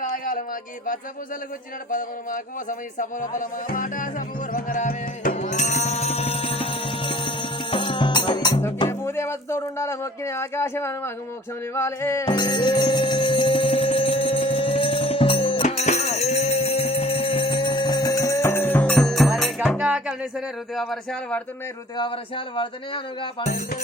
రాగాల మాకి పచ్చ పూసలకు వచ్చిన పదములు మాకు సమయ సఫల మాట సపూర్వంగరావే మొక్కిన భూదేవతతో ఉండాలి మొక్కిన ఆకాశవాణి మాకు మోక్షం ఇవ్వాలి మరి గంగా కరుణేశ్వరి ఋతుగా వర్షాలు పడుతున్నాయి అనుగా పండుగ